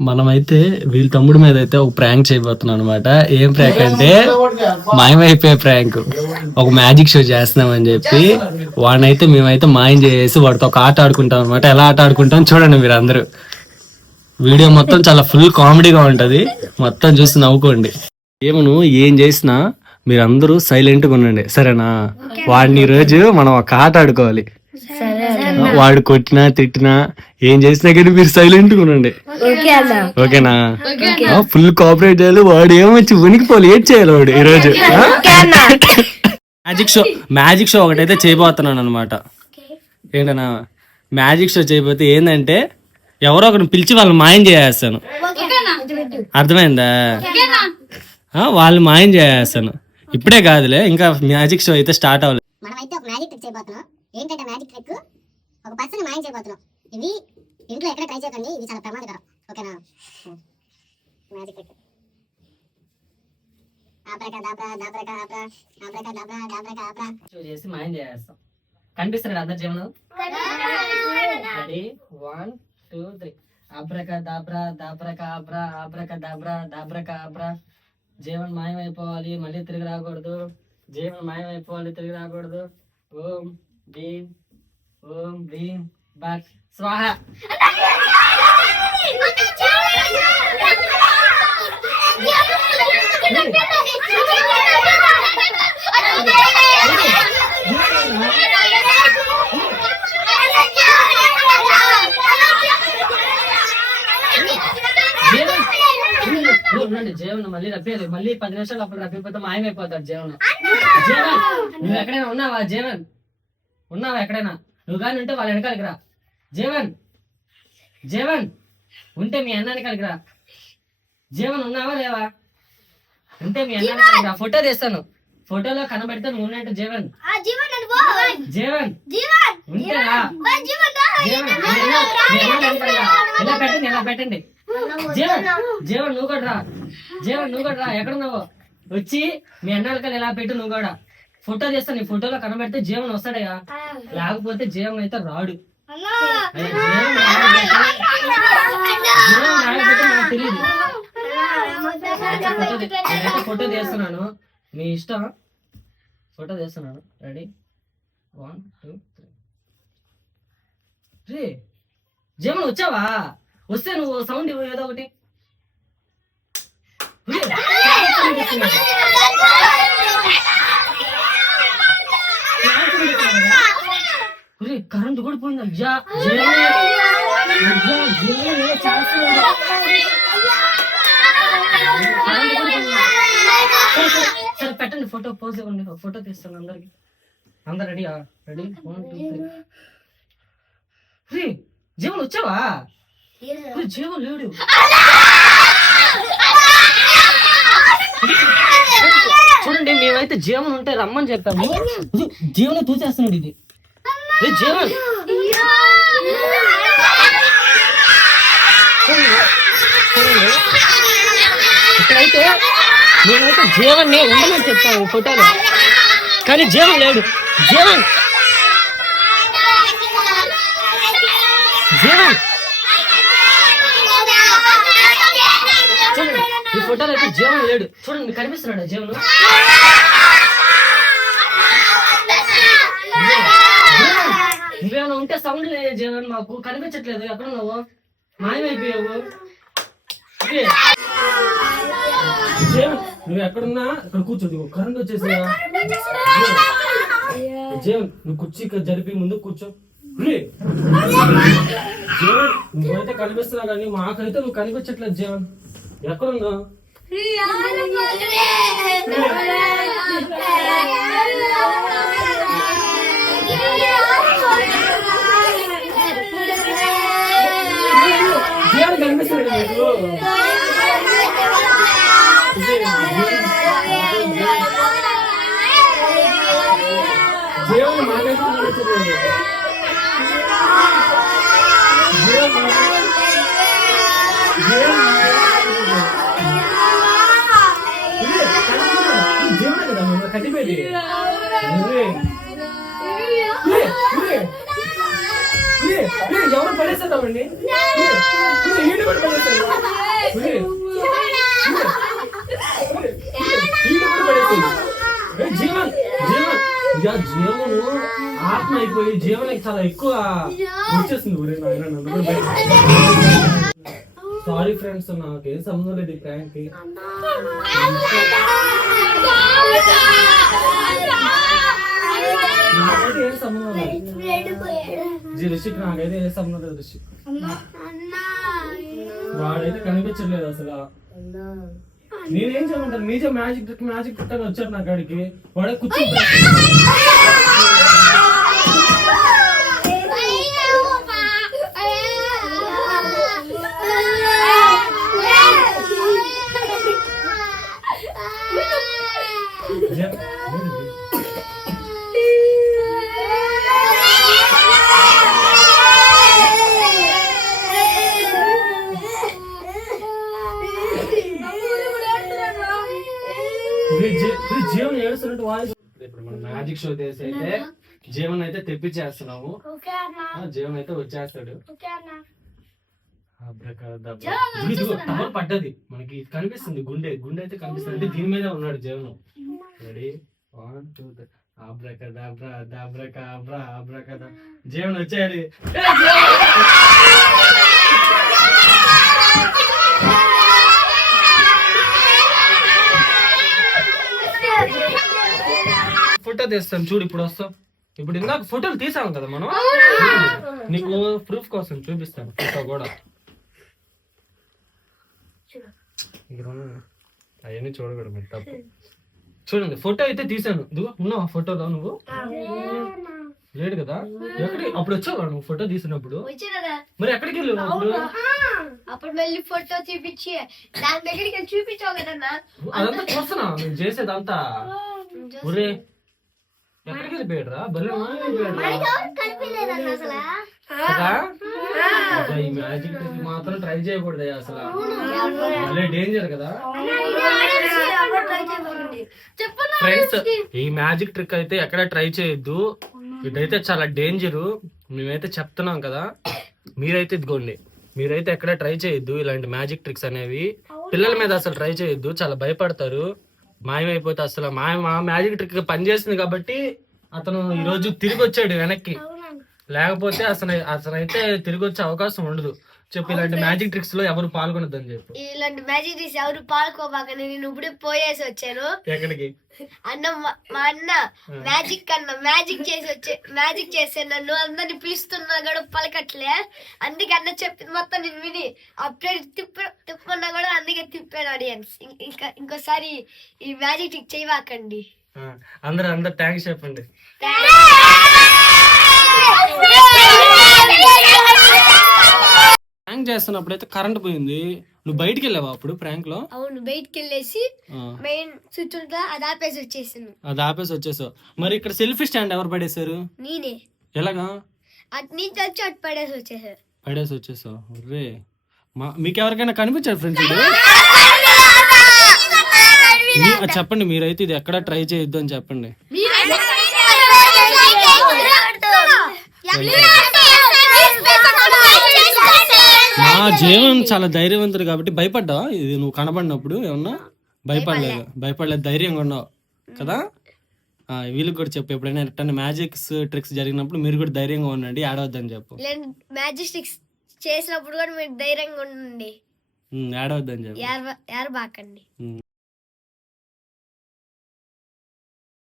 మనమైతే వీళ్ళ తమ్ముడి మీద అయితే ఒక ప్రాంక్ చేయబోతున్నాం అనమాట. ఏం ప్రాంక్ అంటే మాయమైపోయే ప్రాంక్. ఒక మ్యాజిక్ షో చేస్తున్నామని చెప్పి వాడినైతే మేమైతే మాయం చేసి వాడితో ఒక ఆట ఆడుకుంటాం అనమాట. ఎలా ఆట ఆడుకుంటాం చూడండి మీరు అందరూ. వీడియో మొత్తం చాలా ఫుల్ కామెడీగా ఉంటది, మొత్తం చూసి నవ్వుకోండి. ఏమను ఏం చేసినా మీరు అందరూ సైలెంట్గా ఉండండి, సరేనా? వాడిని ఈరోజు మనం ఒక ఆట ఆడుకోవాలి. వాడు కొట్టినా తిట్టినా ఏం చేసినా కానీ మీరు సైలెంట్ గా ఉండండి, ఓకేనా? ఫుల్ కోఆపరేట్ చేయాలి. వాడు ఏమొచ్చి ఉనికిపోవాలి, ఏం చేయాలి వాడు ఈరోజు. మ్యాజిక్ షో ఒకటైతే చేయబోతున్నాను అనమాట. ఏంటన్నా మ్యాజిక్ షో చేయబోతే ఏంటంటే ఎవరో ఒకరిని పిలిచి వాళ్ళని మాయం చేసేస్తాను, అర్థమైందా? వాళ్ళు మాయం చేసేస్తాను. ఇప్పుడే కాదులే, ఇంకా మ్యాజిక్ షో అయితే స్టార్ట్ అవ్వలేదు. మనమైతే ఒక మ్యాజిక్ ట్రిక్ చేయబోతున్నాం. ఏంటంటే మ్యాజిక్ ట్రిక్, ఒక పర్సన్ మాయం చేయబోతున్నాం. ఇవి ఇంట్లో ఎక్కడ ట్రై చేయకండి, ఇవి చాలా ప్రమాదకరం, ఓకేనా? మ్యాజిక్ ట్రిక్ చేసి మాయం చేసేస్తాం. కనిపిస్తున్నాడు అందరు జీవనం. రెడీ 1 2 3. అబ్రకదాబ్రా దాబ్రకాబ్రా అబ్రకదాబ్రా దాబ్రకాబ్రా. జీవన్ మాయం అయిపోవాలి, మళ్ళీ తిరిగి రాకూడదు. జీవన్ మాయం అయిపోవాలి, తిరిగి రాకూడదు. ఓం భీం బట్ స్వాహ. జీవన్ మళ్ళీ రప్పియాలి, మళ్ళీ 10 నిమిషాలు అప్పుడు రప్పిపోతే మాయమైపోతాడు జీవన్. జీవన్ నువ్వు ఎక్కడైనా ఉన్నావా? జీవన్ ఉన్నావా ఎక్కడైనా? నువ్వు కానీ ఉంటే వాళ్ళ వెనకాలకి రా. జీవన్ జీవన్ ఉంటే మీ అన్న వెనకాలకి రా. జీవన్ ఉన్నావా లేవా? ఉంటే మీ అన్న వెనకాలకి రా. ఫోటో తీస్తాను, ఫోటోలో కనబడితే నువ్వు ఉన్నట్టు. జీవన్ జీవన్ ఉంటే రా. ఇలా పెట్టండి, ఇలా పెట్టండి. జీవన్ నువ్వు కూడా రా. జీవన్ నువ్వు కూడా రా. ఎక్కడున్నావు? వచ్చి మీ అన్నాళ్ళకల్ ఇలా పెట్టు. నువ్వు కూడా ఫోటో చేస్తాను, నీ ఫోటోలో కనబడితే జీవన్ వస్తాడయ్యా, లేకపోతే జీవన్ అయితే రాడు. నాకు తెలియదు. ఫోటో తీస్తున్నాను, మీ ఇష్టం. ఫోటో తీస్తున్నాను. రెడీ 1 2 3. జీవన్ వచ్చావా? వస్తే నువ్వు సౌండ్ ఇవ్వు ఏదో ఒకటి. కరెంట్ కూడా పోయింది. సరే పెట్టండి, ఫోటో పోజ్ ఇవ్వండి, ఫోటో తీస్తాను అందరికి. అందరు రెడీ? రెడీ 1 2 3. జీవన్ వచ్చావా? జీవన్ లేడు. చూడండి, మేమైతే జీవన్ ఉంటే రమ్మని చెప్పాము. జీవన తూచేస్తున్నాడు ఇది. జీవన్ ఇక్కడైతే మేమైతే జీవన్ని ఉండమని చెప్తాము ఫోటోలో, కానీ జీవన్ లేడు. జీవన్ జీవన్ చూడండి, ఈ ఫోటోలో అయితే జీవన్ లేడు. చూడండి, మీకు కనిపిస్తున్నాడు జీవన్? నువ్వేమైనా ఉంటే సౌండ్ లేదు జీవన్, మాకు కనిపించట్లేదు. ఎక్కడ ఉన్నావు? మాయమైపోయావు. జీవన్ నువ్వు ఎక్కడున్నా ఇక్కడ కూర్చో. కరెంట్ వచ్చేసి జీవన్ నువ్వు కుర్చీ జరిపి ముందు కూర్చో. జీవన్ నువ్వైతే కనిపిస్తున్నావు కానీ మాకైతే నువ్వు కనిపించట్లేదు. జీవన్ ఎక్కడున్నావు? జీవన్ కనిపిస్తున్నాడు మీకు? జీవన్ మాకైతే కనిపించలేదు. జీవన కదా కట్టిపోయింది. ఎవరు పడేస్తామండి? కూడా పడేస్తారు. చాలా ఎక్కువ వచ్చేస్తుంది ఊరే సారీ ఫ్రెండ్స్, నాకు ఏం సంబంధం లేదు ఈ ప్రాంక్ కి. నాకైతే ఏం సంబంధం లేదు రిషిక్, నాకైతే ఏ సంబంధం లేదు రిషిక్. వాడైతే కనిపించట్లేదు అసలు. నేనేం చేయమంటాను, మీజే మ్యాజిక్ ట్రిక్ అని వచ్చారు నా కాడికి. వాడే కూర్చొని జీవన్ ఏడుస్తున్నట్టు వాయిస్. ఇప్పుడు మనం మ్యాజిక్ షో చేసి అయితే జీవన్ అయితే తెప్పించేస్తున్నాము. జీవన్ అయితే వచ్చేస్తాడు. టవర్ పడ్డది మనకి కనిపిస్తుంది, గుండె అయితే కనిపిస్తుంది. అంటే దీని మీద ఉన్నాడు జీవన్. రెడీ 1 2 3 ఆబ్రాకదాబ్రా దాబ్రాకాబ్రా ఆబ్రాకదా. జీవన్ వచ్చాడు. ఫోటో తీస్తాను చూడు, ఇప్పుడు వస్తాం. ఇప్పుడు ఇందాక ఫోటోలు తీసాం కదా మనం, నీకు ప్రూఫ్ కోసం చూపిస్తాను ఫోటో కూడా. అవన్నీ చూడకూడదు మీరు, తప్పు. చూడండి ఫోటో అయితే తీసాను. ఉన్నావు ఆ ఫోటోలో నువ్వు? లేడు కదా. అప్పుడు వచ్చావా నువ్వు ఫోటో తీసినప్పుడు? మరి ఎక్కడికి వెళ్ళావు అప్పుడు మళ్ళీ ఫోటో చూపించి దాని దగ్గరికి చూపించావు కదన్నా. అదంతా చూస్తున్నా నేను చేసేదంతా. ఒరే ఎక్కడికి వెళ్ళిపోయాడురా? ఈ మ్యాజిక్ ట్రిక్ మాత్రం ట్రై చేయకూడదు అసలు, భలే డేంజర్ కదా ఫ్రెండ్స్. ఈ మ్యాజిక్ ట్రిక్ అయితే ఎక్కడ ట్రై చేయొద్దు, ఇదైతే చాలా డేంజరు. మేమైతే చెప్తున్నాం కదా, మీరైతే ఇదిగోండి, మీరైతే ఎక్కడ ట్రై చేయొద్దు ఇలాంటి మ్యాజిక్ ట్రిక్స్ అనేవి. పిల్లల మీద అసలు ట్రై చేయొద్దు, చాలా భయపడతారు. మాయమైపోతే అసలు మా మ్యాజిక్ ట్రిక్ పనిచేస్తుంది కాబట్టి అతను ఈ రోజు తిరిగి వచ్చాడు వెనక్కి, లేకపోతే అసలైతే తిరిగి వచ్చే అవకాశం ఉండదు. చెప్పు, ఇలాంటి మ్యాజిక్ ట్రిక్స్ లో ఎవరు పాల్గొనొద్దని చెప్పు. ఇలాంటి మ్యాజిక్ ట్రిక్స్ ఎవరు పాల్గొబాకని నేను ఇప్పుడే పోయేసి వచ్చాను. ఎక్కడికి? అన్న మా అన్న మ్యాజిక్ చేసే నన్ను అందరిని పిలుస్తున్నా కూడా పలకట్లే. అందుకే అన్న చెప్పింది మొత్తం నేను విని అప్పుడే తిప్పన్నా కూడా అందుకే తిప్పాను ఆడియన్స్. ఇంకోసారి ఈ మ్యాజిక్ ట్రిక్ చేయవాకండి. అందరూ థ్యాంక్స్ చెప్పండి. ప్రాంక్ చేస్తున్నప్పుడు అయితే కరెంట్ పోయింది. నువ్వు బయటికి వెళ్ళావా అప్పుడు ప్రాంక్ లో? అవును, బయటికి వెళ్ళేసి మెయిన్ స్విచ్ ఉందా అది ఆపేసి వచ్చేసాను. అది ఆపేసి వచ్చేసావు. మరి ఇక్కడ సెల్ఫీ స్టాండ్ ఎవరు పడేశారు? నేనే. ఎలాగా? అటు నుంచి వచ్చి అటు పడేసి వచ్చేసావు. రే మీకు ఎవరికైనా కనిపించారు ఫ్రెండ్స్? చెప్పండి, మీరైతే ఇది ఎక్కడ ట్రై చేయొద్దు అని చెప్పండి. మా జీవన్ చాలా ధైర్యవంతుడు కాబట్టి భయపడ్డా. ఇది నువ్వు కనబడినప్పుడు ఏమన్నా భయపడలేదు, ధైర్యంగా ఉన్నావు కదా. వీళ్ళకి కూడా చెప్పు, ఎప్పుడైనా ఎట్టన్నా మ్యాజిక్స్ ట్రిక్స్ జరిగినప్పుడు మీరు కూడా ధైర్యంగా ఉండండి, ఆడవద్దని చెప్పు. మ్యాజిక్ ట్రిక్స్ చేసినప్పుడు కూడా మీరు ధైర్యంగా ఉండండి, ఆడవద్దని చెప్పు. యారు బాకండి.